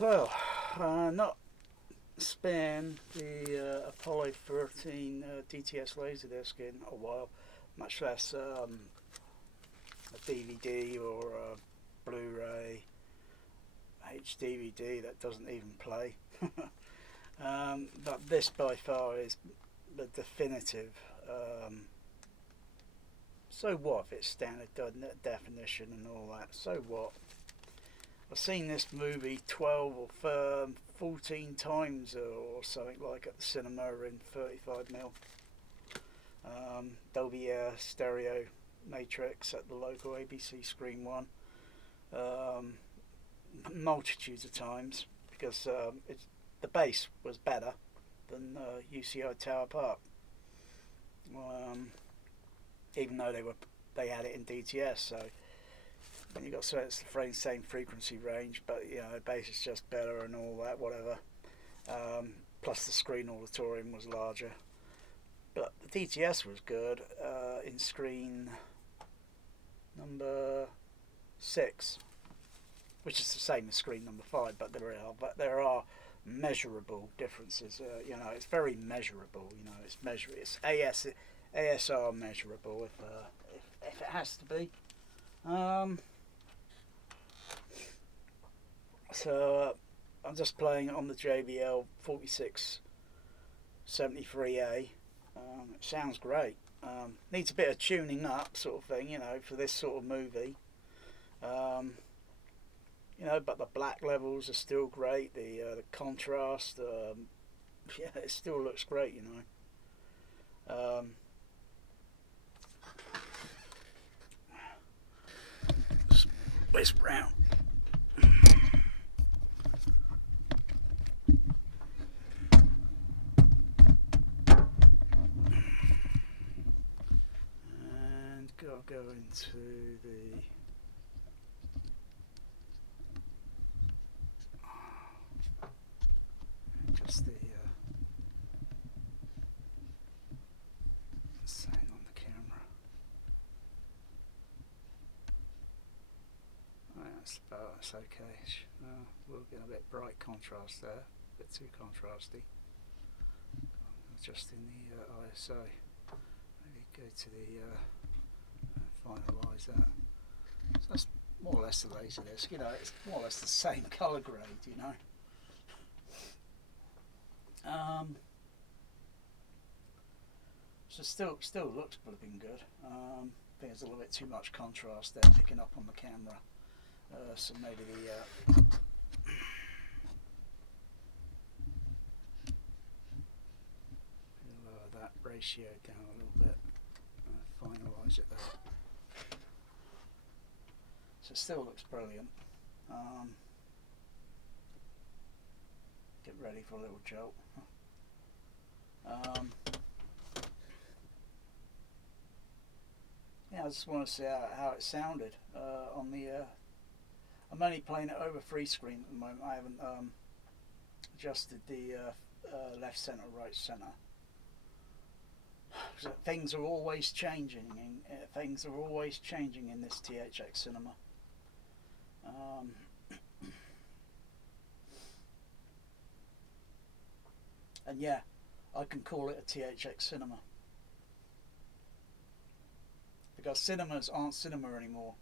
Well, not spin the Apollo 13 DTS Laserdisc in a while, much less a DVD or a Blu-ray HDVD that doesn't even play. But this by far is the definitive. So what if it's standard definition and all that? So what? I've seen this movie 12 or 14 times or something like at the cinema in 35mm. Dolby stereo matrix at the local ABC Screen 1. Multitudes of times because the bass was better than UCI Tower Park. Even though they had it in DTS, so when you got so it's the same frequency range, but you know the bass is just better and all that, whatever. Plus the screen auditorium was larger, but the DTS was good in screen number 6, which is the same as screen number 5, but there are measurable differences. You know, it's very measurable. You know, it's ASR measurable if it has to be. So I'm just playing it on the JBL 4673A. It sounds great. Needs a bit of tuning up, sort of thing, you know, for this sort of movie. You know, but the black levels are still great. The contrast, yeah, it still looks great, you know. Whisk round. And go into the just the sound on the camera. That's okay. We'll get a bit bright contrast there, a bit too contrasty. Adjusting the ISO. Maybe go to the finalise that. So that's more or less the Laserdisc. You know, it's more or less the same colour grade. You know. So still looks blooming good. I think there's a little bit too much contrast there picking up on the camera. So maybe the lower that ratio down a little bit. Finalise it there. So it still looks brilliant. Get ready for a little jolt. Yeah, I just want to see how it sounded on the. I'm only playing it over free screen at the moment. I haven't adjusted the left center, right center. So things are always changing. Things are always changing in this THX cinema. And yeah, I can call it a THX cinema. Because cinemas aren't cinema anymore.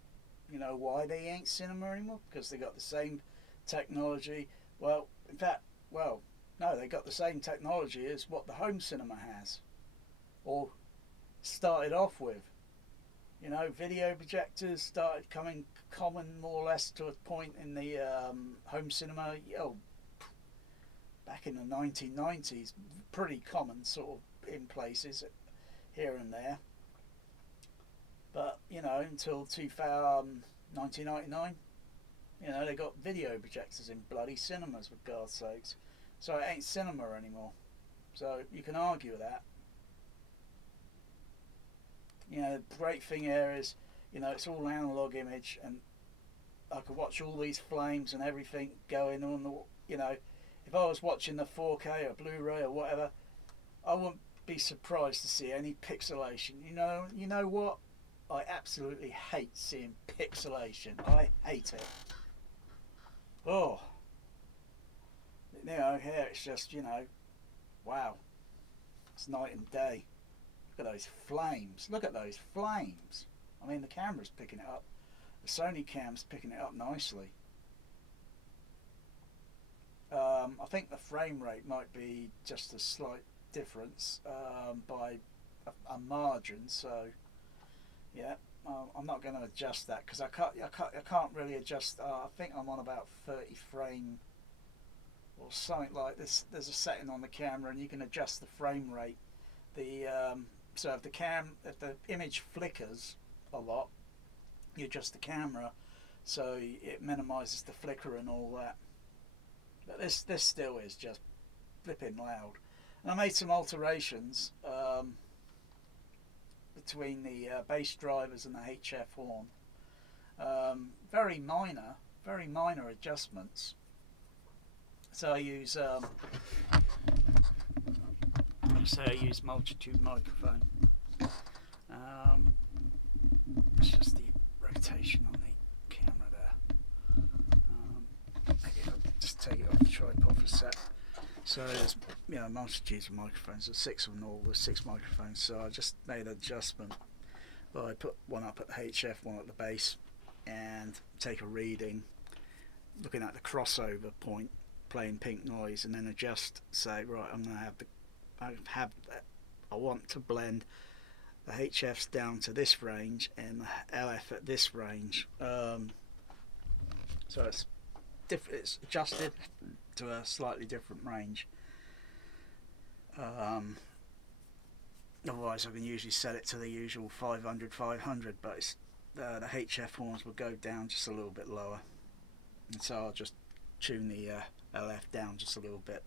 You know why they ain't cinema anymore? Because they got the same technology. Well, in fact, no, they got the same technology as what the home cinema has, or started off with. You know, video projectors started coming common more or less to a point in the home cinema. Back in the 1990s, pretty common sort of in places here and there. But, you know, until 1999, you know, they got video projectors in bloody cinemas, for God's sakes. So it ain't cinema anymore. So you can argue that. You know, the great thing here is, you know, it's all analog image, and I could watch all these flames and everything going on. You know, if I was watching the 4K or Blu-ray or whatever, I wouldn't be surprised to see any pixelation. You know what? I absolutely hate seeing pixelation. I hate it. Oh, you know, here it's just, you know, wow, it's night and day. Look at those flames. Look at those flames. I mean, the camera's picking it up. The Sony cam's picking it up nicely. I think the frame rate might be just a slight difference by a margin. So, yeah, I'm not going to adjust that because I can't really adjust. I think I'm on about 30 frame or something like this. There's a setting on the camera, and you can adjust the frame rate. So if the image flickers a lot, you adjust the camera so it minimises the flicker and all that. But this still is just flipping loud. And I made some alterations between the bass drivers and the HF horn. Very minor adjustments. So I use multitude microphone. It's just the rotation on the camera there. Maybe I'll just take it off the tripod for a sec. So there's, you know, multitudes of microphones. There's 6 of them all. There's 6 microphones. So I just made an adjustment. Well, I put one up at the HF, one at the bass, and take a reading, looking at the crossover point, playing pink noise, and then adjust. Say, right, I'm going to I want to blend the HFs down to this range and the LF at this range. So it's adjusted to a slightly different range. Otherwise, I can usually set it to the usual 500, but it's, the HF horns will go down just a little bit lower, and so I'll just tune the LF down just a little bit.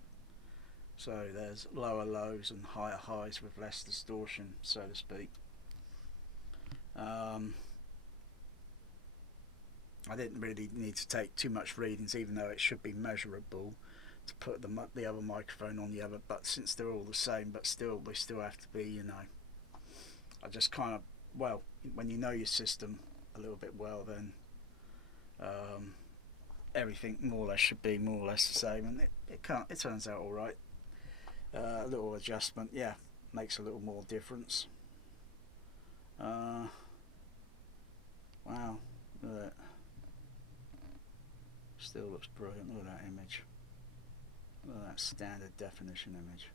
So there's lower lows and higher highs with less distortion, so to speak. I didn't really need to take too much readings, even though it should be measurable, to put the other microphone on the other. But since they're all the same, but still they still have to be, you know. I just kind of, well, when you know your system a little bit well, then everything more or less should be more or less the same, and it turns out all right. A little adjustment, yeah, makes a little more difference. Wow, look at that. Still looks brilliant. Look at that image. Look at that standard definition image.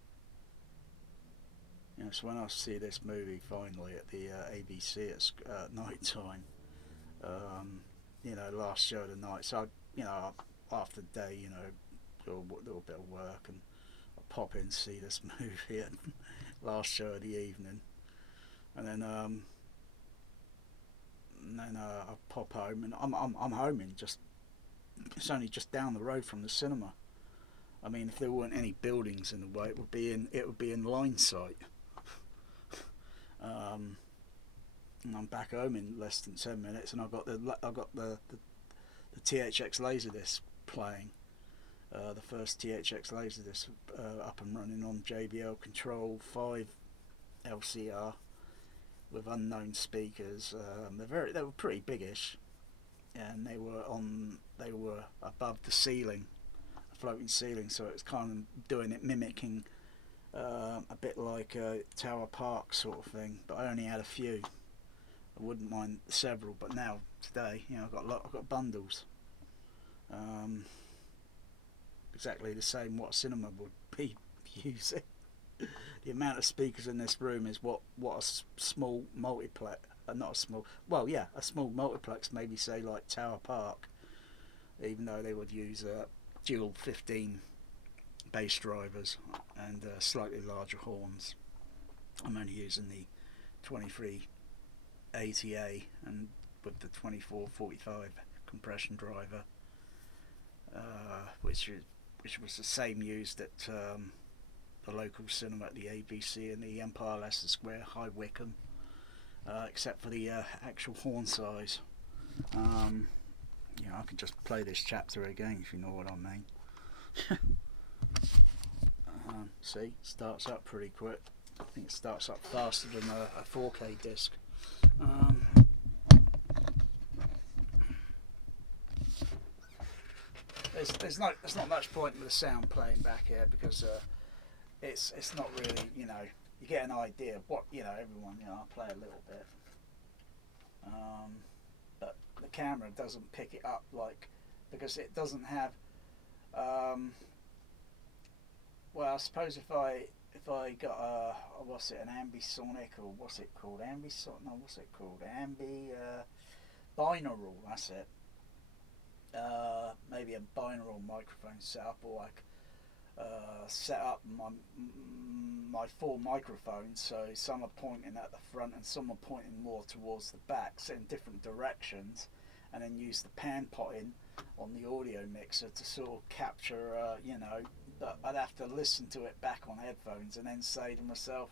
You know, so when I see this movie finally at the ABC at night time, you know, last show of the night, so you know, after the day, you know, do a little bit of work, and I pop in and see this movie at last show of the evening, and then I pop home, and I'm home in just, it's only just down the road from the cinema. I mean, if there weren't any buildings in the way, it would be in line sight. And I'm back home in less than 10 minutes, and I've got the THX Laserdisc playing, the first THX Laserdisc up and running on JBL Control 5 LCR with unknown speakers. They were pretty biggish, and they were above the ceiling, a floating ceiling, so it's kind of mimicking a bit like a Tower Park sort of thing. But I only had a few. I wouldn't mind several, but now today, you know, I've got bundles. Exactly the same what a cinema would be using. The amount of speakers in this room is what a small multiplex, not a small, well yeah, a small multiplex, maybe say like Tower Park, even though they would use dual 15 bass drivers and slightly larger horns. I'm only using the 2380A and with the 2445 compression driver, which was the same used at the local cinema at the ABC and the Empire Leicester Square, High Wycombe, except for the actual horn size. You know, I can just play this chapter again if you know what I mean. See, starts up pretty quick. I think it starts up faster than a 4K disc. there's not much point with the sound playing back here because it's not really, you know, you get an idea of what, you know, everyone, you know, I play a little bit, but the camera doesn't pick it up, like, because it doesn't have well, I suppose if I got a, what's it, an ambisonic, or what's it called, ambisonic, no, what's it called, binaural, that's it. Maybe a binaural microphone setup, or like set up my four microphones, so some are pointing at the front and some are pointing more towards the back, set in different directions, and then use the pan potting on the audio mixer to sort of capture, you know, but I'd have to listen to it back on headphones and then say to myself,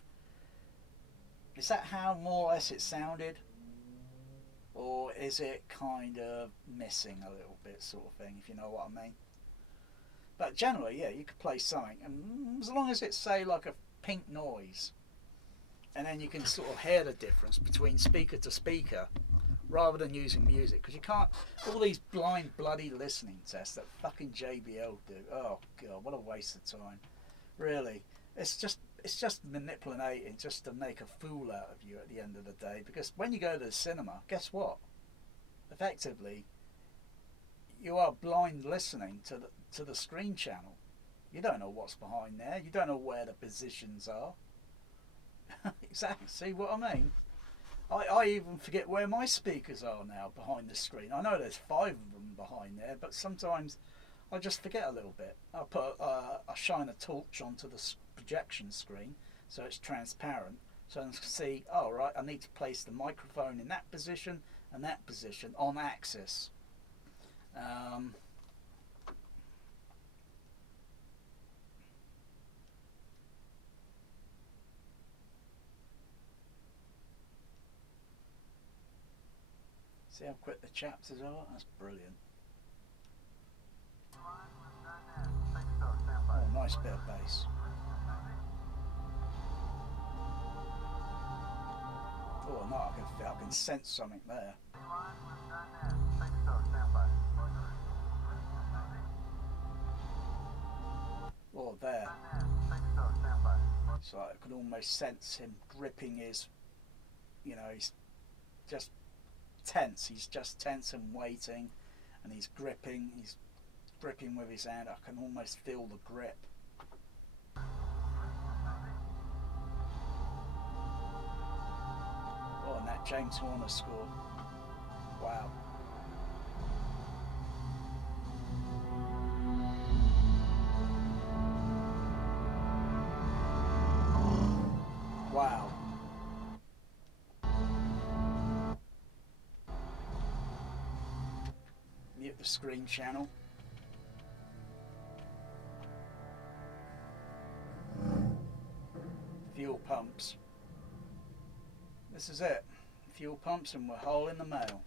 is that how more or less it sounded? Or is it kind of missing a little bit, sort of thing, if you know what I mean? But generally, yeah, you could play something, and as long as it's, say, like a pink noise, and then you can sort of hear the difference between speaker to speaker, rather than using music, because you can't, all these blind bloody listening tests that fucking JBL do, oh god, what a waste of time. Really, it's just manipulating just to make a fool out of you at the end of the day, because when you go to the cinema, guess what? Effectively, you are blind listening to the screen channel. You don't know what's behind there, you don't know where the positions are. Exactly, see what I mean? I even forget where my speakers are now behind the screen. I know there's 5 of them behind there, but sometimes I just forget a little bit. I shine a torch onto the projection screen so it's transparent, so I can see, oh right, I need to place the microphone in that position and that position on axis. See how quick the chaps are? That's brilliant. Oh, nice bit of bass. Oh no, I can sense something there. Oh, there. So I could almost sense him gripping his, you know, he's just tense. He's just tense and waiting, and he's gripping with his hand. I can almost feel the grip. Oh, and that James Horner score. Wow. Wow. Mute the screen channel. Fuel pumps. This is it. Fuel pumps, and we're whole in the mail.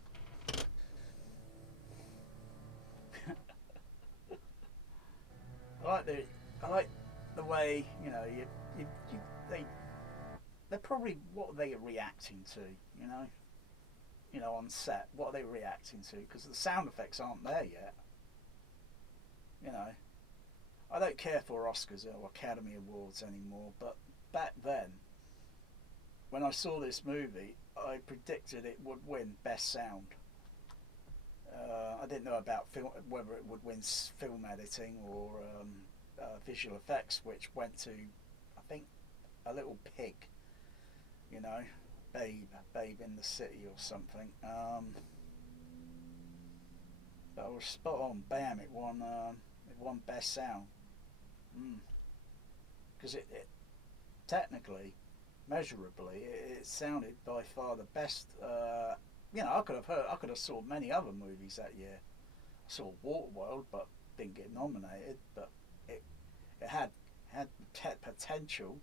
I like the way, you know, they're probably, what are they reacting to, you know, on set, what are they reacting to, because the sound effects aren't there yet, you know. I don't care for Oscars or Academy Awards anymore, but back then, when I saw this movie, I predicted it would win Best Sound. I didn't know about whether it would win film editing or visual effects, which went to, I think, A Little Pig, you know, Babe in the City or something. But I was spot on. Bam! It won Best Sound. Because it technically, measurably, it sounded by far the best. You know, I could have saw many other movies that year. I saw Waterworld, but didn't get nominated. But it had potential.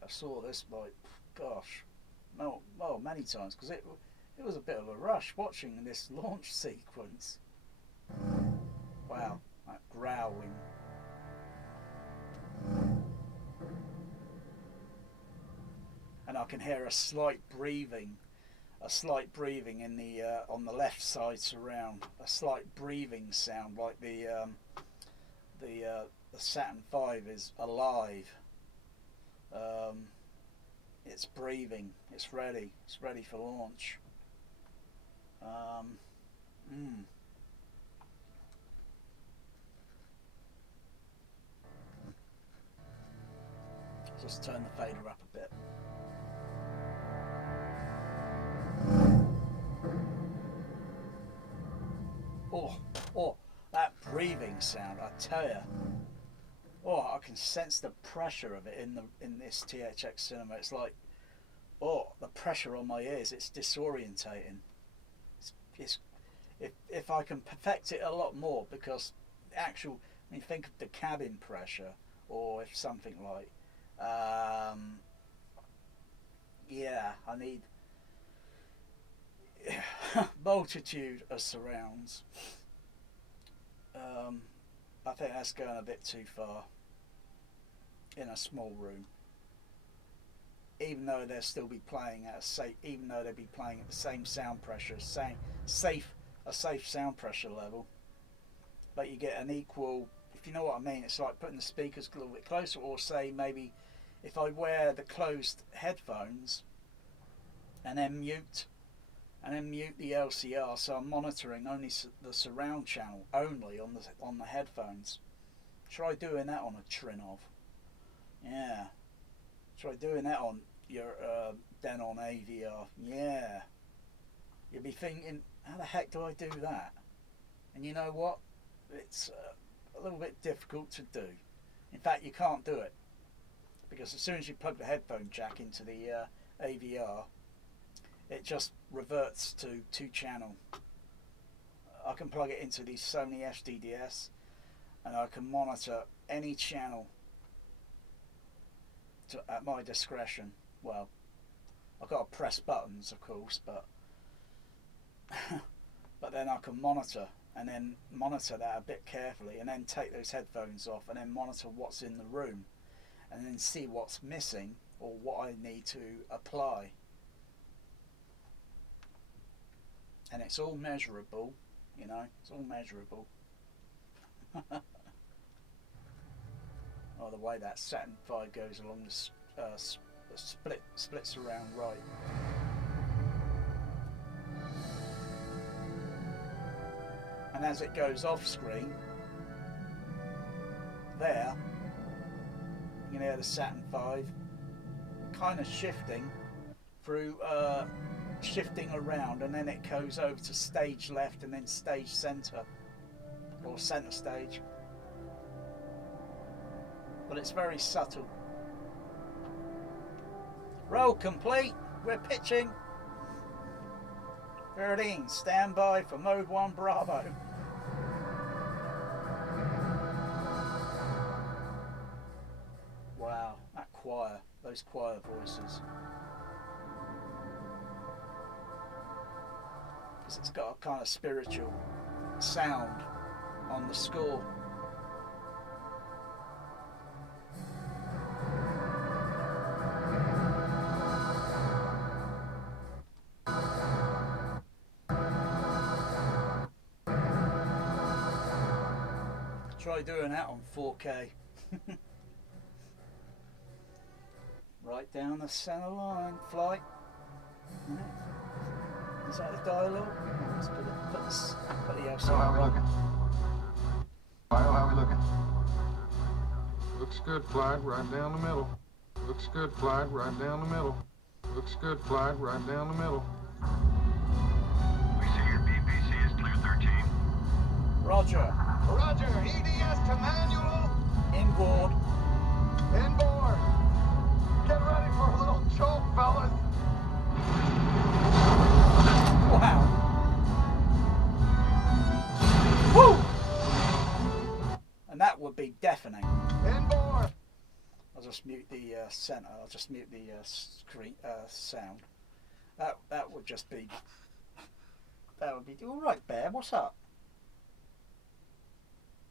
I saw this, like, gosh, no, well, many times, because it was a bit of a rush watching this launch sequence. Wow, that growling. And I can hear a slight breathing a slight breathing in the on the left side surround, a slight breathing sound, like the Saturn V is alive. It's breathing. It's ready. It's ready for launch. Just turn the fader up a bit. Oh, that breathing sound! I tell you. Oh, I can sense the pressure of it in this THX cinema. It's like, oh, the pressure on my ears. It's disorientating. It's if I can perfect it a lot more, because actual, I mean, think of the cabin pressure, or if something like, yeah, I need multitude of surrounds. I think that's going a bit too far in a small room. Even though they'll still be playing at even though they'll be playing at the same sound pressure, a safe sound pressure level, but you get an equal. If you know what I mean, it's like putting the speakers a little bit closer, or say maybe if I wear the closed headphones and then mute the LCR, so I'm monitoring only the surround channel only on the headphones. Try doing that on a Trinov. Yeah. Try doing that on your Denon AVR. Yeah. You'll be thinking, how the heck do I do that? And you know what? It's a little bit difficult to do. In fact, you can't do it, because as soon as you plug the headphone jack into the AVR, it just reverts to 2-channel. I can plug it into the Sony FDDS, and I can monitor any channel at my discretion. Well, I've got to press buttons, of course, but but then I can monitor, and then monitor that a bit carefully, and then take those headphones off, and then monitor what's in the room, and then see what's missing or what I need to apply. And it's all measurable, you know, it's all measurable. Oh, the way that Saturn V goes along the splits around right. And as it goes off screen, there, you can hear the Saturn V kind of shifting through, shifting around, and then it goes over to stage left and then stage center, or center stage. But it's very subtle. Roll complete. We're pitching. 13. Stand by for mode 1 Bravo. Wow, that choir, those choir voices. Because it's got a kind of spiritual sound on the score. Try doing that on 4K. Right down the centre line, flight. Is that the dialogue? Let's put the outside. So how we looking? How we looking? Looks good, flight, right down the middle. Looks good, flight, right down the middle. Looks good, flight, right down the middle. We see your BPC is clear 13. Roger. Roger, EDS to manual. Inboard. Inboard. Get ready for a little choke, fellas. Wow. Woo! And that would be deafening. Inboard. I'll just mute the center. I'll just mute the screen sound. That would just be. That would be all right, Bear. What's up?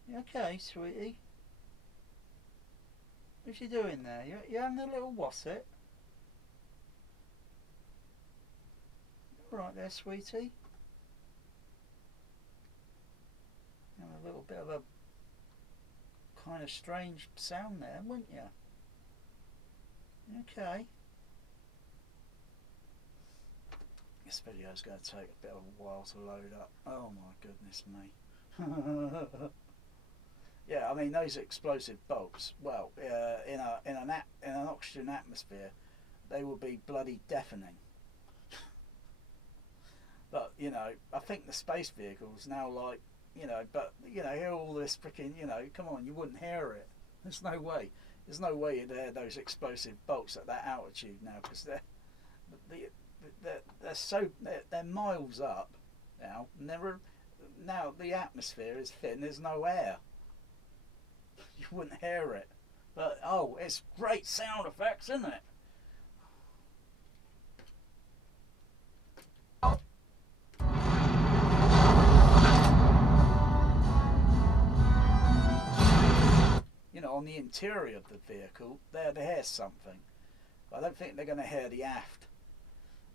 You okay, sweetie? What's you doing there? You having a little what's it? Right there, sweetie. And a little bit of a kind of strange sound there, wouldn't you? Okay. This video's going to take a bit of a while to load up. Oh my goodness me. Yeah, I mean those explosive bolts. Well, in an oxygen atmosphere, they will be bloody deafening. But you know, I think the space vehicles now, like, you know, but you know, hear all this freaking, you know, come on, you wouldn't hear it. There's no way. There's no way you'd hear those explosive bolts at that altitude now, because they're miles up now. Now the atmosphere is thin. There's no air. You wouldn't hear it. But oh, it's great sound effects, isn't it? You know, on the interior of the vehicle, they'd hear something. But I don't think they're going to hear the aft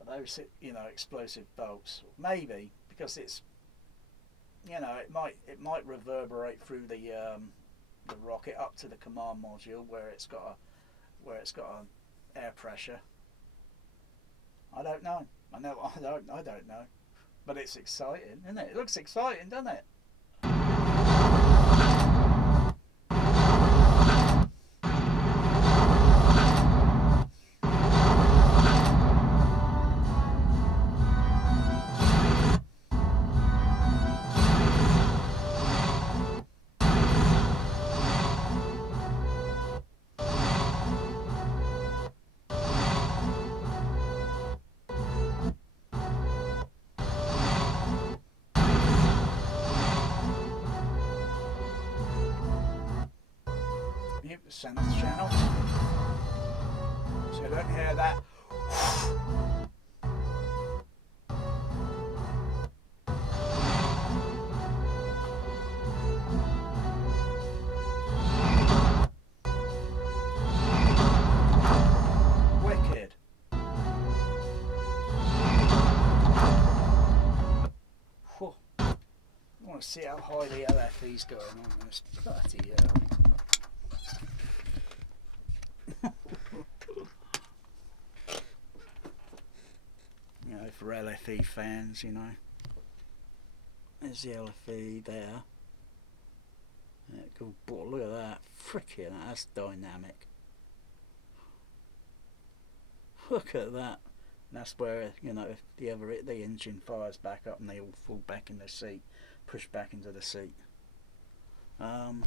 of those, you know, explosive bolts. Maybe because it's, you know, it might reverberate through the rocket up to the command module where it's got an air pressure. I don't know. I don't know. But it's exciting, isn't it? It looks exciting, doesn't it? Center channel, so you don't hear that. Wicked. Whew. I want to see how high the LFE's going on this bloody you know, for LFE fans, you know. There's the LFE there. Yeah, cool. Boy, look at that. Frickin', that's dynamic. Look at that. And that's where, you know, if the engine fires back up and they all fall back in the seat, push back into the seat. I'm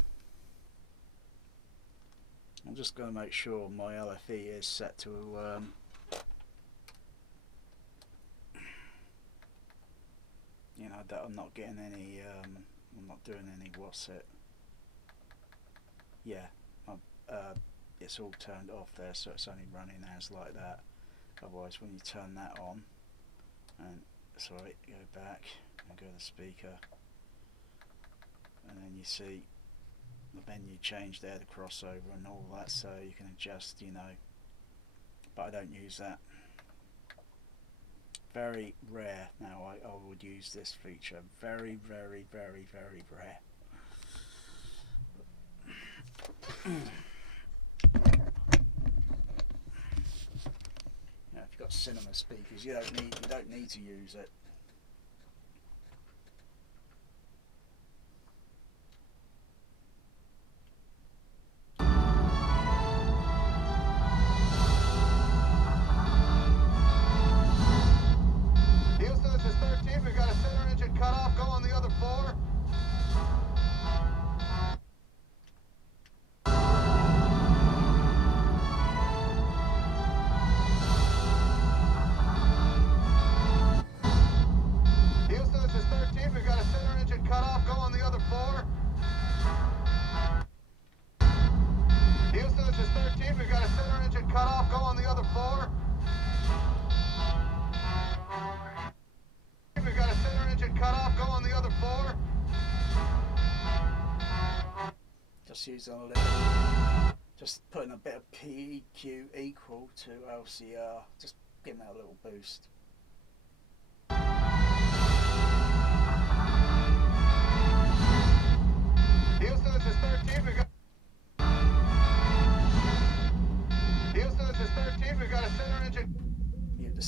just going to make sure my LFE is set to you know, that I'm not getting any I'm not doing any yeah, it's all turned off there, so it's only running as like that. Otherwise, when you turn that on, and sorry, go back and go to the speaker, and then you see the menu change there, the crossover and all that, so you can adjust, you know, but I don't use that. Very rare now I would use this feature. Very, very, very, very rare. You know, if you've got cinema speakers, you don't need to use it. Using a little, just putting a bit of PQ equal to LCR, just giving it a little boost.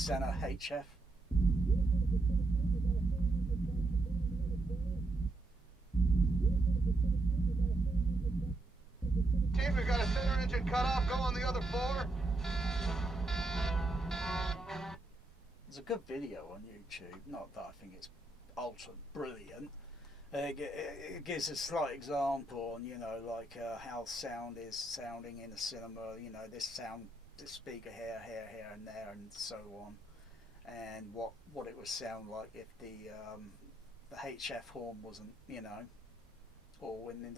center HF. Team, we got a center engine cut off. Go on the other four. There's a good video on YouTube. Not that I think it's ultra brilliant. It gives a slight example on, you know, like how sound is sounding in a cinema. You know, this speaker here, and there, and so on, and what it would sound like if the HF horn wasn't, you know, or when the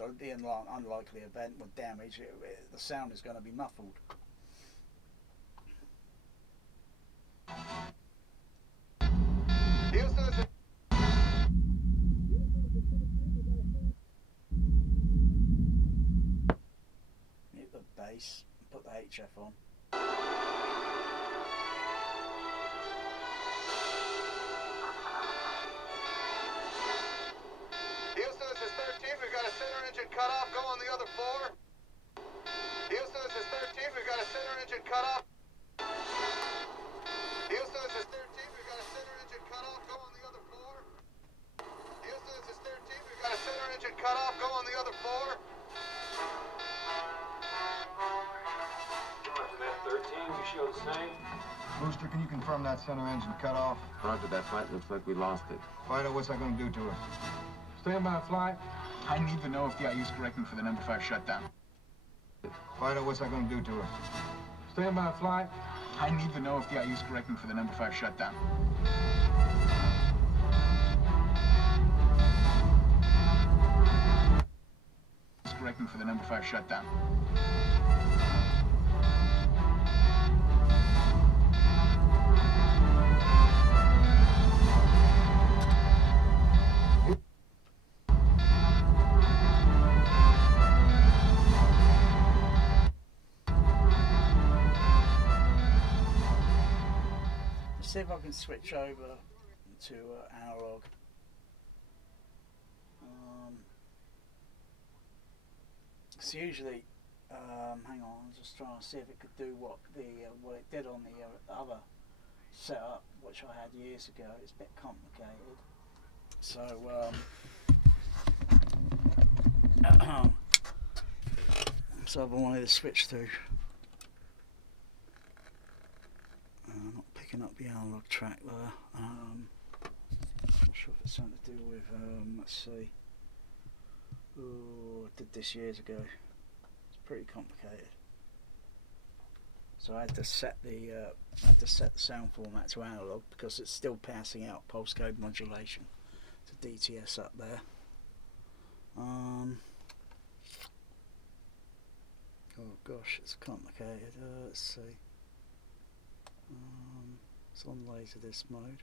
unlikely event would damage, the sound is going to be muffled. Houston, this is Mute the bass and put the HF on. Houston, this is 13. We've got a center engine cut off. Go on the other four. Houston, this is 13. We've got a center engine cut off. Houston, this is 13. We've got a center engine cut off. Go on the other four. Houston, this is 13. We've got a center engine cut off. Go on the other four. That 13, we show the same. Booster, can you confirm that center engine cut off? Roger, that flight looks like we lost it. Fido, what's that going to do to her? Stand by flight. I need to know if the IU's correcting for the number 5 shutdown. Fido, what's that going to do to her? Stand by flight. I need to know if the IU's correcting for the number 5 shutdown. It's correcting for the number 5 shutdown. See if I can switch over to analog. So usually, hang on, I'm just trying to see if it could do what it did on the other setup, which I had years ago. It's a bit complicated. So, so I wanted to switch to. Not picking up the analog track there. Not sure if it's something to do with. Let's see. Oh, I did this years ago. It's pretty complicated. So I had to set the sound format to analog because it's still passing out pulse code modulation to DTS up there. Oh gosh, it's complicated. Let's see. It's on Laserdisc mode.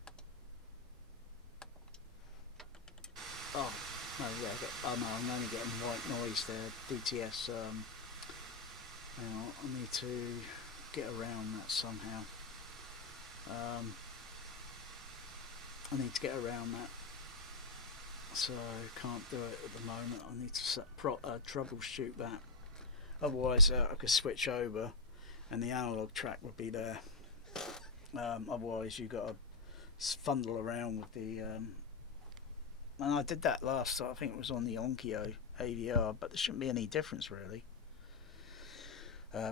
Oh no, yeah. No, I'm only getting white noise there. DTS. Hang on, I need to get around that somehow. I need to get around that. So I can't do it at the moment. I need to troubleshoot that. Otherwise, I could switch over, and the analog track would be there. Otherwise you got to fundle around with the and I did that last time. I think it was on the Onkyo AVR, but there shouldn't be any difference really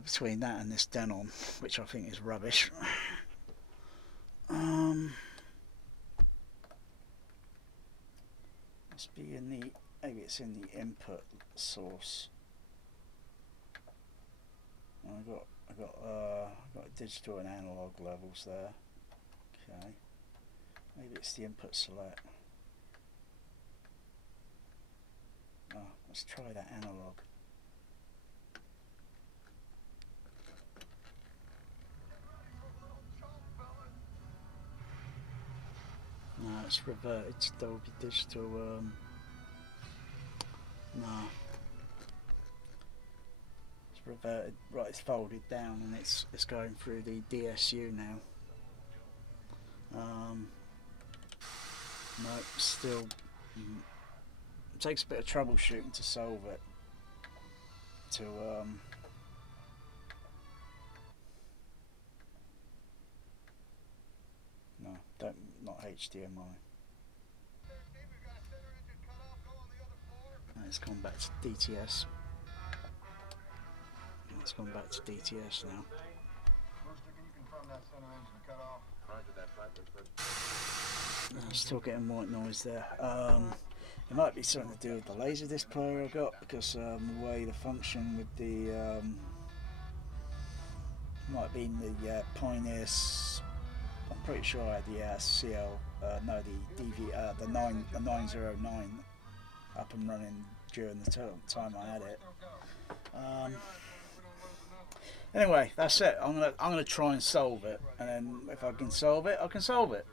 between that and this Denon, which I think is rubbish. Must be in the, maybe it's in the input source. I got digital and analog levels there. Okay, maybe it's the input select. Oh, let's try that analog. No, it's reverted to Dolby Digital. No. Reverted, right, it's folded down and it's going through the DSU now. No, still it takes a bit of troubleshooting to solve it. not HDMI. And it's gone back to DTS. It's gone back to DTS now. Rooster, can you confirm that center engine cut off? Roger that, flight looks good. Still getting white noise there. It might be something to do with the Laserdisc player I got, because the way the function with the might be in the Pioneer. I'm pretty sure I had the CL, no, the DV, the 909 up and running during the time I had it. Anyway, that's it. I'm gonna try and solve it, and then if I can solve it, I can solve it.